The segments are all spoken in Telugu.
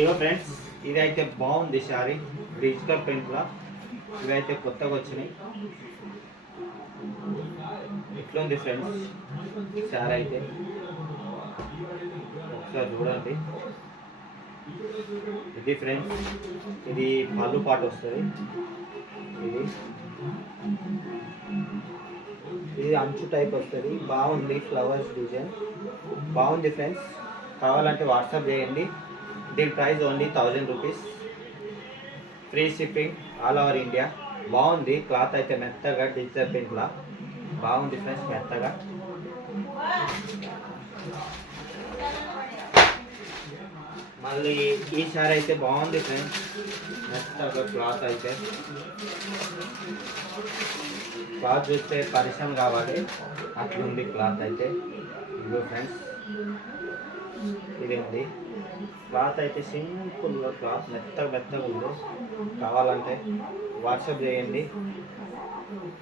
ఇగో ఫ్రెండ్స్, ఇదైతే బాగుంది శారీ, డిజిటల్ ప్రింట్లో. ఇవైతే కొత్తగా వచ్చినాయి. ఎట్లుంది ఫ్రెండ్స్ శారీ అయితే ఒకసారి చూడండి. ఇది ఫ్రెండ్స్, ఇది పళ్ళు పాటు వస్తుంది. ఇది ఇది అంచు టైప్ వస్తుంది. బాగుంది, ఫ్లవర్స్ డిజైన్ బాగుంది ఫ్రెండ్స్. కావాలంటే వాట్సాప్ చేయండి. దీని price only 1000 rupees. Free shipping all over India. బాగుంది, క్లాత్ అయితే మెత్తగా డిజిటల్ ప్రింట్లా బాగుంది ఫ్రెండ్స్, మెత్తగా. మళ్ళీ ఈ సారీ అయితే బాగుంది ఫ్రెండ్స్, మెత్తగా క్లాత్ అయితే. క్లాత్ చూస్తే పరిశ్రమ కావాలి, అట్లుంది క్లాత్ అయితే. ఇదిగో ఫ్రెండ్స్, ఇది ఉంది క్లాత్ అయితే. సింపుల్గా క్లాత్ మెత్తగా ఉంది. కావాలంటే వాట్సాప్ చేయండి.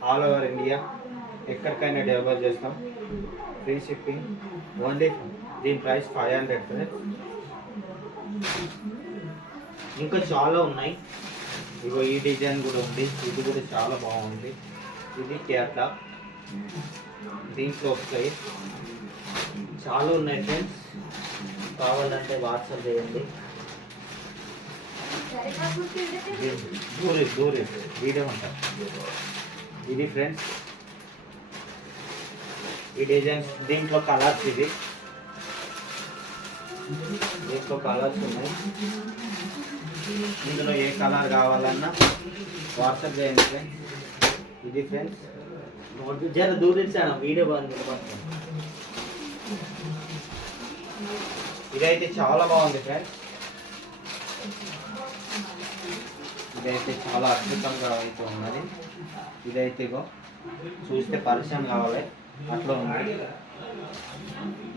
ఆల్ ఓవర్ ఇండియా ఎక్కడికైనా డెలివర్ చేస్తాం. Free shipping only. దీని ప్రైస్ 500 ఫ్రెండ్స్. ఇంకా చాలా ఉన్నాయి. ఇగో ఈ డిజైన్ కూడా ఉంది, ఇది కూడా చాలా బాగుంది. ఇది కేరళ, దీంట్లో వస్తాయి. చాలా ఉన్నాయి ఫ్రెండ్స్, కావాలంటే వాట్సాప్ చేయండి. దూరి వీడియో ఉంటారు. ఇది ఫ్రెండ్స్, ఈ డిజైన్స్, దీంట్లో కలర్స్. దీంట్లో కలర్స్ ఉన్నాయి. ఇందులో ఏ కలర్ కావాలన్నా వాట్సాప్ చేయండి ఫ్రెండ్స్. ఇది ఫ్రెండ్స్, జర దూరించాను, వీడియో బాగుంది. ఇదైతే చాలా బాగుంది ఫ్రెండ్స్. ఇదైతే చాలా అద్భుతంగా అయితే ఉన్నది. ఇదైతే ఇగో చూస్తే పరిచయం కావాలి, అట్లా ఉంది.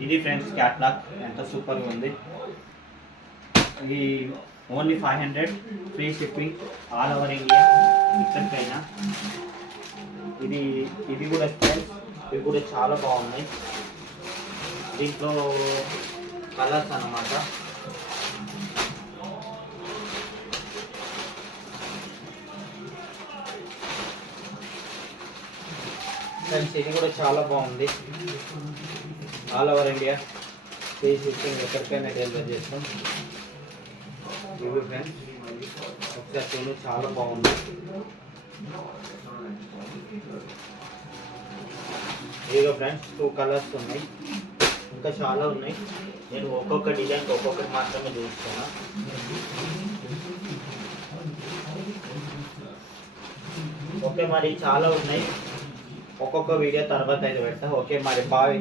ఇది ఫ్రెండ్స్ క్యాట్లాగ్, ఎంత సూపర్గా ఉంది. ఇది only 500. Free shipping all over India, ఇక్కడికైనా. ఇది కూడా ఫ్రెండ్స్, ఇవి కూడా చాలా బాగున్నాయి. దీంట్లో కలర్స్ అన్నమాట. ఫ్రెండ్స్, ఇది కూడా చాలా బాగుంది. All over India free shipping, ఎక్కడికైనా డెలివరీ చేస్తాం. ఇవి ఫ్రెండ్స్ ఒకసారి చూడు, చాలా బాగుంది. ఇదిగో ఫ్రెండ్స్, 2 కలర్స్ ఉన్నాయి. ఇంకా చాలా ఉన్నాయి. నేను ఒక్కొక్క డిజైన్ ఒక్కొక్కటి మాత్రమే చూస్తున్నా. ఓకే మరి, చాలా ఉన్నాయి. ఒక్కొక్క వీడియో తర్వాత అయితే పెడతా. ఓకే మరి, బాయ్.